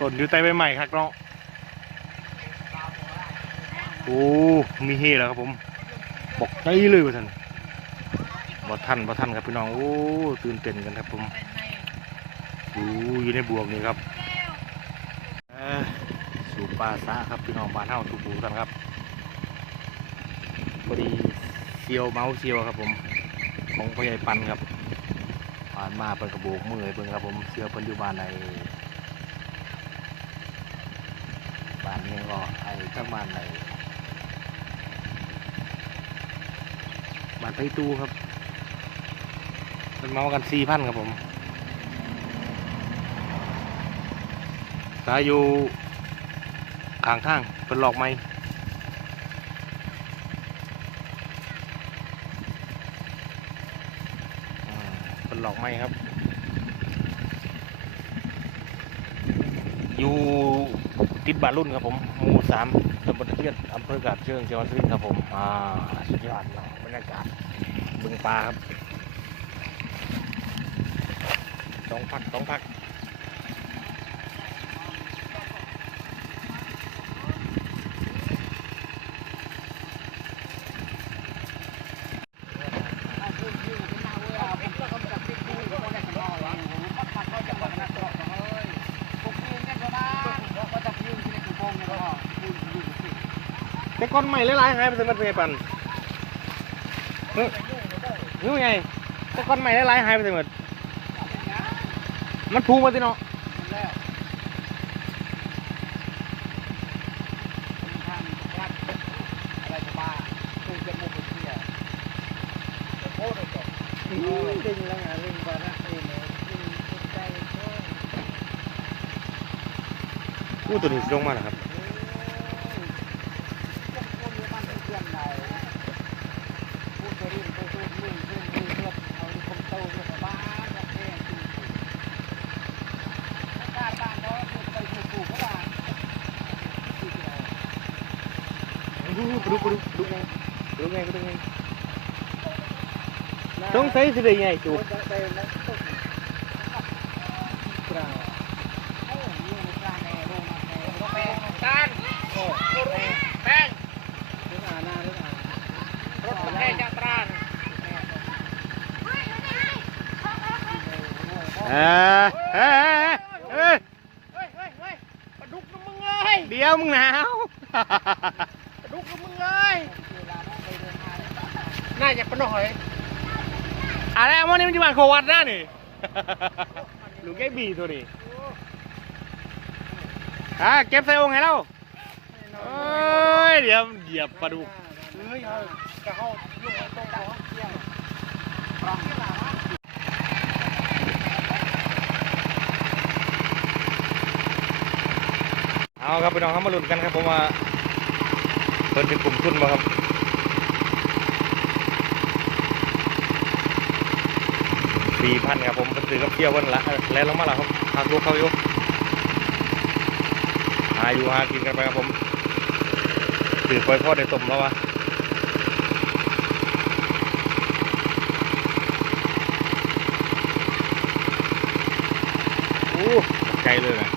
ต้นอยู่ใต้ใบไม้ครับเนาะโอ้มีเฮแล้วครับผมบอกได้เลยว่าท่านบ่ทันบ่ทันครับพี่น้องโอ้ตื่นเต้นกันครับผมดูอยู่ในบวกนี่ครับสู่ป่าซาครับพี่น้องบ้านเฮาถูกบูกันครับพอดีเซียวเมาส์เซียวครับผม ของพ่อใหญ่ปันครับผ่านมาเปิดกระโบกมือให้เบิ่งครับผมเซียวเพิ่นอยู่บ้านในบ้านนี้ก็ไอ้ทั้งบ้านในบ้านไปตู้ครับเป็นเมากันสี่พันครับผม สายอยู่ข้างทางเป็นหลอกไม้เป็นหลอกไม้ครับ อยู่ ติดบารุ่นครับผมหมู่สามตำบลตะเทียนอำเภอกาบเชิงจังหวัดสุรินทร์ครับผมอ่าสุดยอดเนาะบรรยากาศบึงปลาครับสองพักสองพัก ก้อนใหม่หลายๆหายไปเป็นมันเป็นไงปันเฮ้ยนี่ไงแต่ก้อนใหม่หลายๆหายไปเป็นหมดมันพูมาสิเนาะดึงแล้วไงดึงไปนะเองดึงใจก็อู้ตัวนี้สิลงมาแล้วครับ ดูดูดูดูไงดูไงดูไง ต้องใส่สิได้ไงจูบ เออเฮ้ยเฮ้ยเดี๋ยวมึงหนาว น่าจะปนหอย อะไร มันนี่มันจะมาโควัดนะนี่ลูกแกบีตัวนี้อะเก็บใส่องค์ให้เราโอ้ยเดี๋ยวเหยียบปลาดุกเฮ้ยจะเข้ายุ่งตรงหัวเที่ยงเอาครับพี่น้องครับมาลุ้นกันครับผมว่าเพิ่นเป็นกลุ่มทุนบ่ครับ สี่พันครับผมไปซื้อกับเที่ยววันละแล้วลงมาแล้วครับหาลูกเขาอยู่หาอยู่หากินกันไปครับผมถือปล่อยพ่อได้สมแล้ววะโอ้ไกลเลยนะ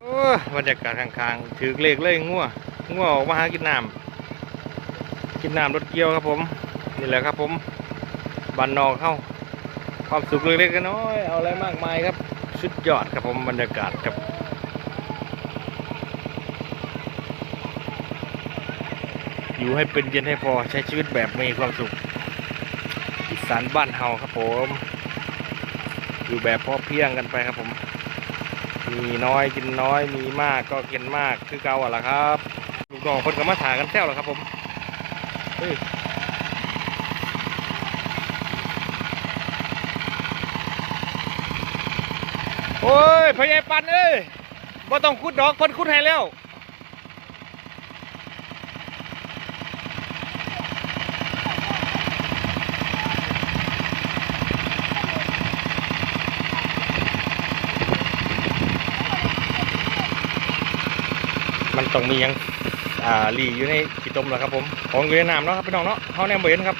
โอ้ยบรรยากาศ ข้างๆถือเลขเลยงัวงัวออกมาหากินน้ำกินน้ำรถเกี่ยวครับผม นี่แหละครับผมบันนอกเข้า ความสุขเล็กๆน้อยเอาอะไรมากมายครับสุดยอดครับผมบรรยากาศครับอยู่ให้เป็นเย็นให้พอใช้ชีวิตแบบมีความสุขอีสานบ้านเฮาครับผม อยู่แบบพอเพียงกันไปครับผม มีน้อยกินน้อย มีมากก็กินมากคือเก่าอะล่ะครับ ลูกน้องคนก็มาถากันแซวแล้วครับผมเฮ้ยโอ้ยพยายปันเอ้ยบ่ต้องคุดดอกเพิ่นคุดให้แล้ว มันต้องมียังอ่าหลีอยู่ในขี้ต้มแล้วครับผมของอยู่ในน้ำเนาะครับพี่น้องเนาะเฮาแนมบ่เห็นครับ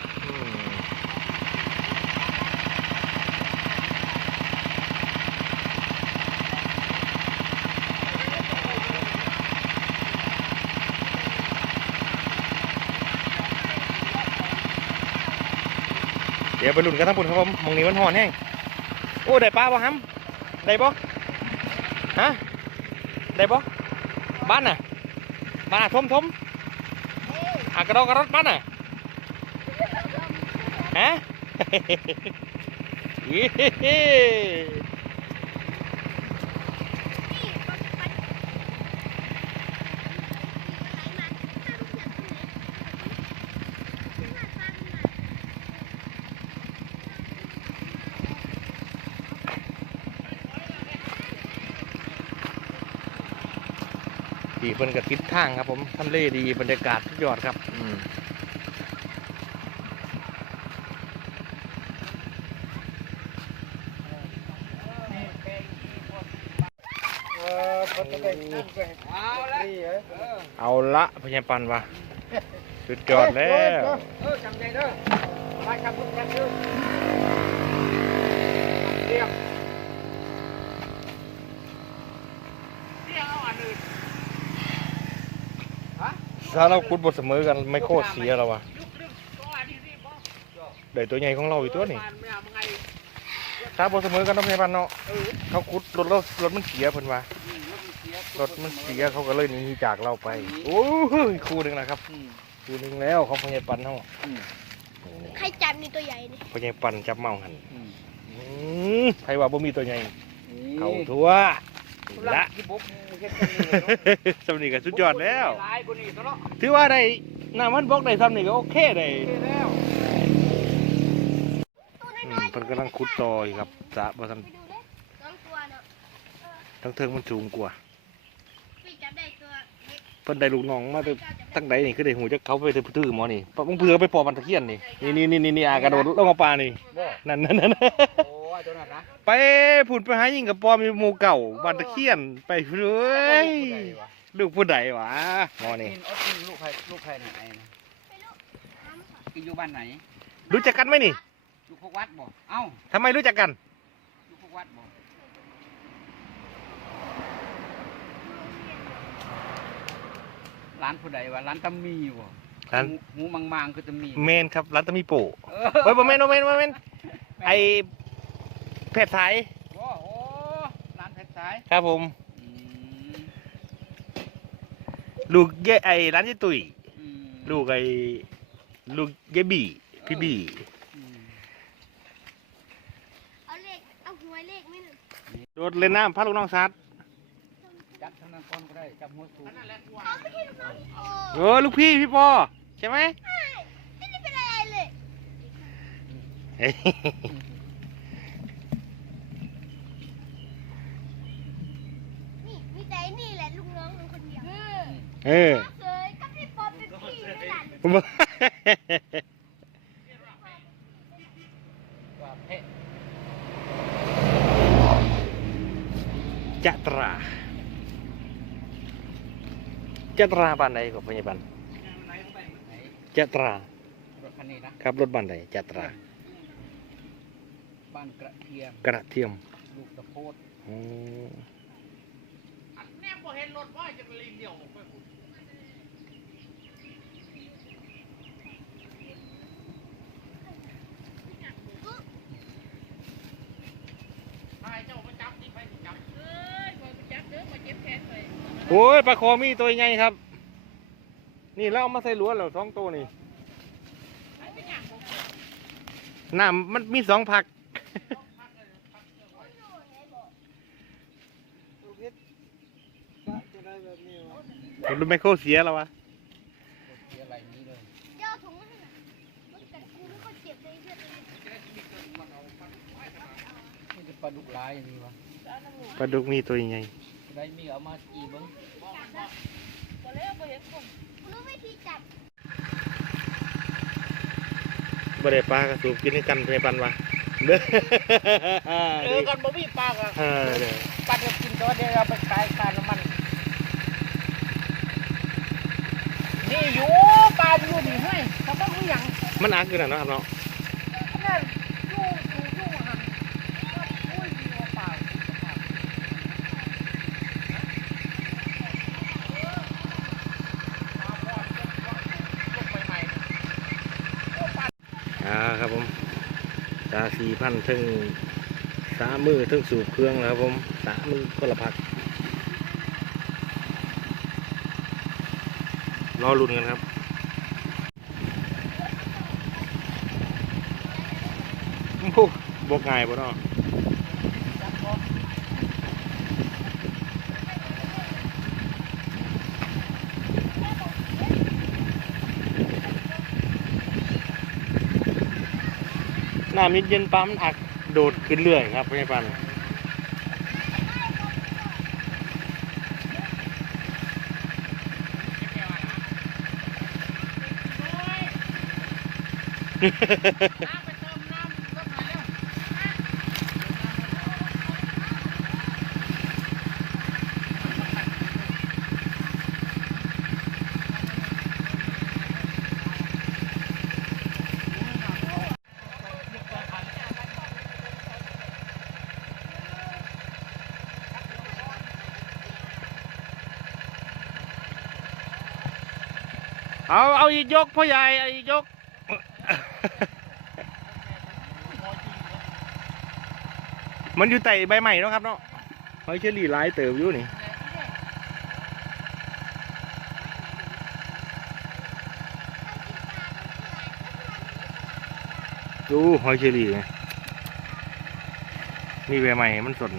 เดี๋ยวไปลุ้นกันทั้งปุ่นครับผมมองนี้มันห่อนแห้งโอ้ ได้ปลาบ่ฮัมได้บ่ฮะ ได้บ่บ้านน่ะ มานน่ะทมทมอากระโดดกระโดดบ้านน่ะฮะ เฮ้ดีเพิ่นกับทิศทางครับผมทำเลดีบรรยากาศสุดยอดครับอืมเออพอจะได้นั่งไปเอาละนี่เหรอเออเอาละพญาปันวะสุดยอดแล้วเออจำใจเด้อไปกับพุ่งกันเด้อเรียบเรียกเอาอันอื่น ถ้าเราคุดบทเสมอกันไม่โคตรเสียแล้ววะยุกลึกก็อันนี้รีบบ่ได้ตัวใหญ่ของเราอีกตัวนี่บ้านไม่เอามาไงถ้าบทเสมอกันต้องพยาบาลเนาะเออเขาคุดรถเรารถมันเสียเพิ่นว่าอืมรถมันเสียรถมันเสียเขาก็เลยหนีจากเราไป โอ้ยคู่หนึ่งนะครับอืมคู่หนึ่งแล้วของพญาปันเฮาอืมใครจับนี่ตัวใหญ่นี่พญาปันจับเมาหันอืมอืมใครว่าบ่มีตัวใหญ่นี่เขาทั่วนี่ ละละที่บุกเฮ็ดกันนี่เนาะสำนีก็สุดยอดแล้ว หลายกว่านี้ตัวเนาะถือว่าได้น้ำมันบกได้สำนีก็โอเคได้โอเคแล้วตัวอืน้อมยๆเพิ่นกำลังขุดต่ออยู่ครับสระบ่ทันไปดูเด้สองตัวเนาะทั้งเทิงมันสูงกว่า พี่จับได้ตัวเล็กเพิ่นได้ลูกน้องมาแต่เจ้าจับได้ตั้งใดนี่คือได้หูจักเขาไปถือถือหมอนี่ปะมึงเผื่อไปปอมันตะเคียนนี่นี่นี่นี่นี่อะกระโดดลงมาปลานี่ บ่นั่นนั่นนั่นโอ้ ยตัวนั้นนะไปผุดไปหายิงกับปอมอยู่หมู่เก่าบ้านตะเคียนไปเลยลูกผู้ใดวะหมอนี่นี่ออสตินลูกใครลูกใครน่ะไอ้นะไม่รู้น้ำค่ะกินอยู่บ้านไหน รู้จักกันไหมนี่อยู่พวกวัดบ่เอ้าทำไมรู้จักกันอยู่พวกวัดบ่ร้านผู้ใดวะร้านตำมีบ่ร้านหมูหมูมังๆคือตำมีเมนครับร้านตะมีโปะเออเฮ้ยบ่แม่นบ่แม่นบ่แม่นไอ เพศไทยโอ้โหร้านเพชรสายครับผม อืมลูกเยไอร้านยี่ตุยอืมลูกไอลูกเยบีพี่บีอืมเอาเลข เอาหวยเลขไม่หนึ่งโดดเล่นน้ำพาลูกน้องซัดจับทางนั้นก่อนก็ได้จับหัวสูงนั่นแหละเอาไม่ใช่ลูกน้องโอ้เออลูกพี่พี่ปอใช่ไหมไม่ได้เป็นอะไรเลย เฮ้ย นี่มีแต่ไอ้นี่แหละลูกน้องมันคนเดียว เออเคยก็พี่ปอมเป็นพี่ไม่หลานว่าเพชรจัตราจัตราบ้านใดกับพยาบาลไหนจัตรารถคันนี้นะครับรถบ้านใดจัตรา บ้านกระเทียมกระเทียมลูกตะโพดอืมแน่บ่เห็นรถว่าจะลีนเดียวไปพุ่น พายเจ้ามาจับที่ไปจับเอ้ยคอยไปจับเด้อมาเจ็บแขนเลยโอ้ยปลาคอมีตัวใหญ่ครับ นี่เราเอามาใส่ล้วนแล้วสองตัวนี่น้ำมันมีสองผักลูกเฮ็ดก็จะได้แบบนี้วะรู้ไหมโคเสียแล้ววะ เสียอะไรนี้เลย เจ้าถุงมาให้หน่อยมันกัดกูไม่ค่อยเจ็บเลยเพื่อนเลย นี่จะป ลาดุกลายอย่างนี้วะปลาดุกมีตัวใหญ่ได้มีเอามาจีเบิ้งรู้วิธีจับบ่ได้ปลากระสูบกินให้กันไปปันวะเด้อเออกันบ่มีปลากอะเออเด้อปลาเดียวกินตัวเดียวเอาไปขายค่าน้ำมัน นี่อยู่ปลาอยู่นี่เฮ้ยเขาต้องรู้อย่างมันอักอยู่น่ะเนาะครับเนาะ นั่นอยู่อยู่อยู่หันโอ้ยมีว่าเปล่า อ่าครับผมตาสี่ พันถึงสามมือถึงสูบเครื่องแล้วครับผมสามมือก็ละพักรอรุ่นกันครับโอ้โหบกง่ายป่ะเนาะ นิดเย็นๆปั๊มอักโดดขึ้นเรื่อยครับพี่ปันน้ำไปเติมน้ำก็มาแล้ว เอีกยกพ่อใหญ่เอาอีกยก มันอยู่ไต่ใบใหม่เนาะครับเนาะหอยเชอรี่หลายเติบอยู่นี่ดูหอยเชอรี่ไงนี่ใบใหม่มันสด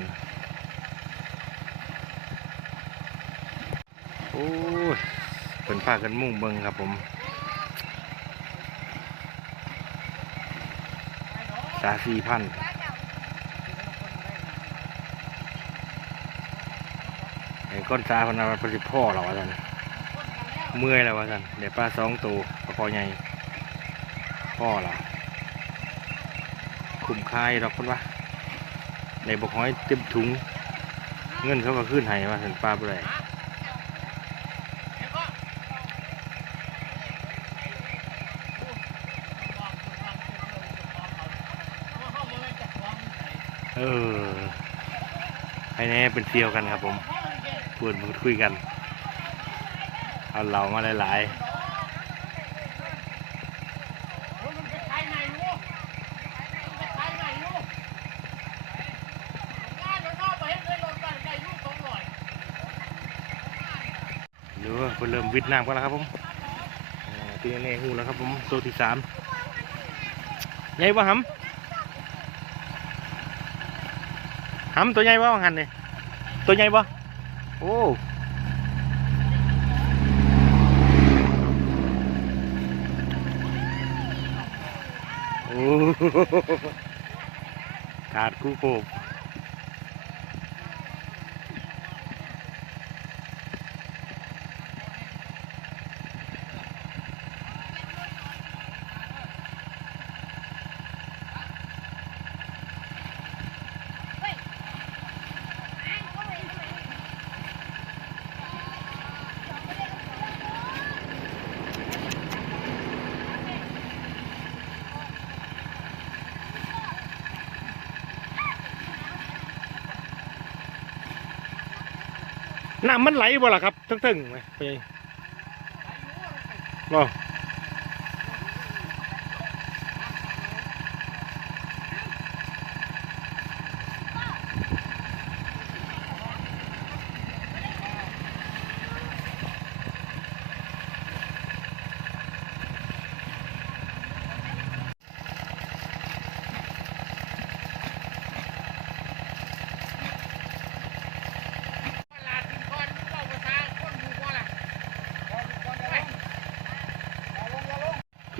โอ้ยเป็นผ้ากันมุ่งเบิงครับผม สาสี่พันไอ้ก้อนซาพนนามันเป็นพ่อเราว่าท่นเมื่อยแล้วว่าท่นเดี๋ยวปลาสองตัวปลาคอใหญ่พ่อเราคุมคายดอกคนว่าในบกห้อยเต็มถุง เงินเขาก็ขึ้นให้ว่าท่นปลาไปเลย แล้วก็ เออให้แน่เป็นเซียวกันครับผมพูดพูดคุยกัน เอาเหล่ามาหลายมันไปขายไหนลูกมันไปขายไหนลูกงานแล้วนอกไปให้เลยรถไปได้ลูกสองร้อยๆเดี๋ยวเพิ่นเริ่มวิดน้ำกันแล้วครับผมอ่าที่แน่ๆหูแล้วครับผมตัวที่สามใหญ่ปะหำ หำตัวใหญ่ปะหันเนี่ยตัวใหญ่ปะโอ้โอ้ขาดกู้โคบ น้ำมันไหลบ่ล่ะครับตึงๆไหมไปบ่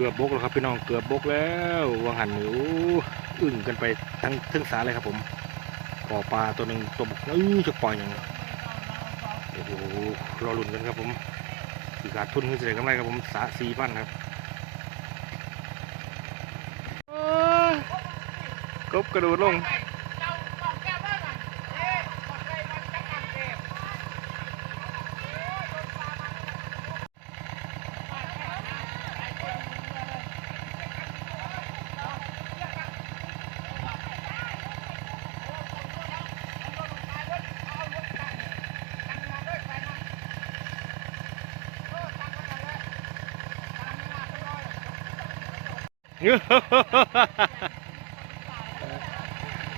กือบบกแล้วครับพี่น้องเกือบบกแล้ววางหันหนูอึ่งกันไปทั้งทั้งสาเลยครับผมปอปลาตัวหนึ่งตัวบกนี่จะปล่อยอย่างโอ้โหรอลุ้นกันครับผมคือขาดทุนคือเสียกำไรครับผมสาสี่พันครับกบกระโดดลง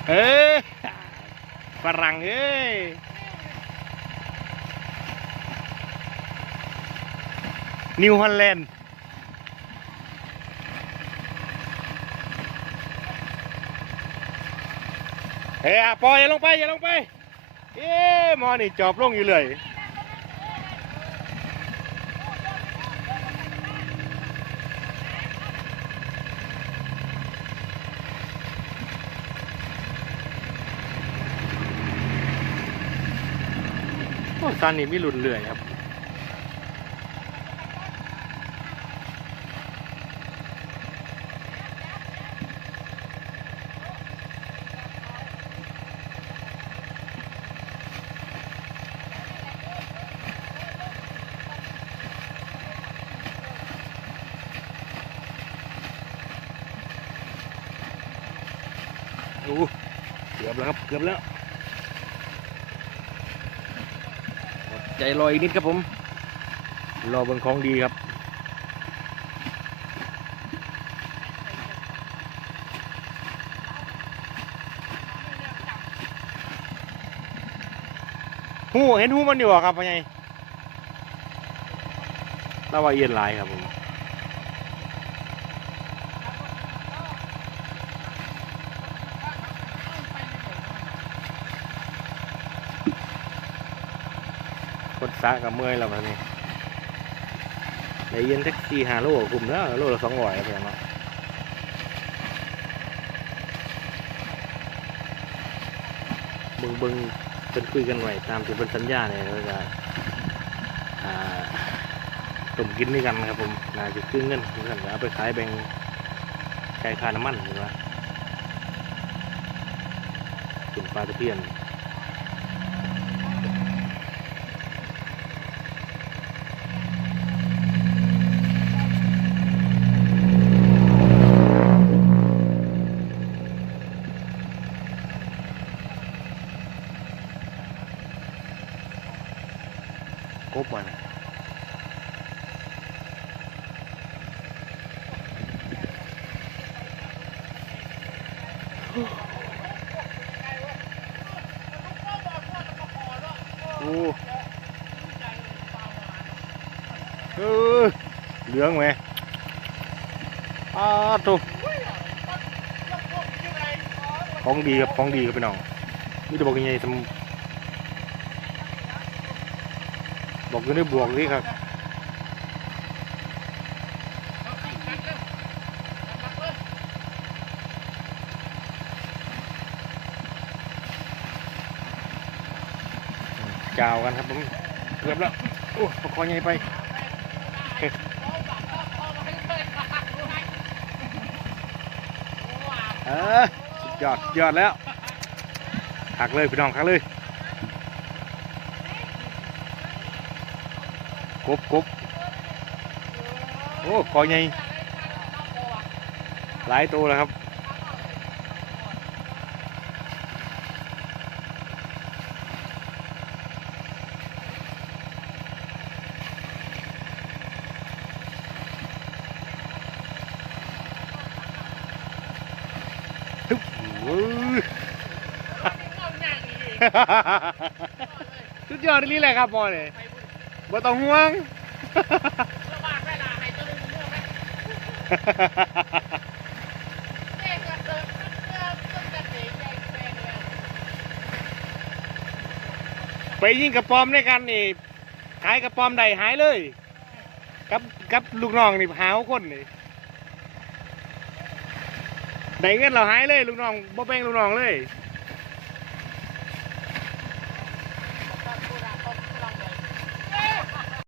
เอ้ฝรั่งเอ้ยนิวฮอลแลนด์เฮ้ยปล่อยอย่าลงไป อย่าลงไป เอ๊ะมอนี่จอบลงอยู่เลย โอ้ซันนี่มีหลุดเลื่อยครับโอ้เกือบแล้วครับ เกือบแล้ว ใจรออีกนิดครับผม รอเบนของดีครับหูเห็นหูมันอยู่อะครับพ่อใหญ่เราว่าเอียนหลายครับผม คนซากับเมื่อยแล้วมันนี่ได้เย็นแท็กซี่หาโลกลุ่มแล้วโลละสองร้อยเพียงเนาะบึงบึงเป็นคุยกันไว้ตามที่เป็นสัญญาเนี่ยเราจะอ่าต้มกินด้วยกันครับผมน่าจะคืนเงินเพื่อนจะเอาไปขายแบ่งขายค่าน้ำมันหรือว่าคุณปลาตะเพียน เออเหลืองไหมอ้าตุของดีครับของดีครับพี่น้องนี่จะบอกยังไงสมบอกกันด้วยบวกนี่ครับันครับผมเกือบแล้วโอ้ประคองใหญ่ไปเออสุดยอดยอดแล้วหักเลยพี่น้องหักเลยกบกบโอ้คอใหญ่หลายตัวแล้วครับ ฮึบโอ้ย สุดยอดนี่แหละครับพ่อเนี่ยบ่ต้องห่วงไปยิงกระปอมด้วยกันนี่ขายกระปอมใดหายเลยกับกับลูกน้องนี่หาวคนนี่ได้เงินเราหายเลยลูกน้องบ่แบ่งลูกน้องเลย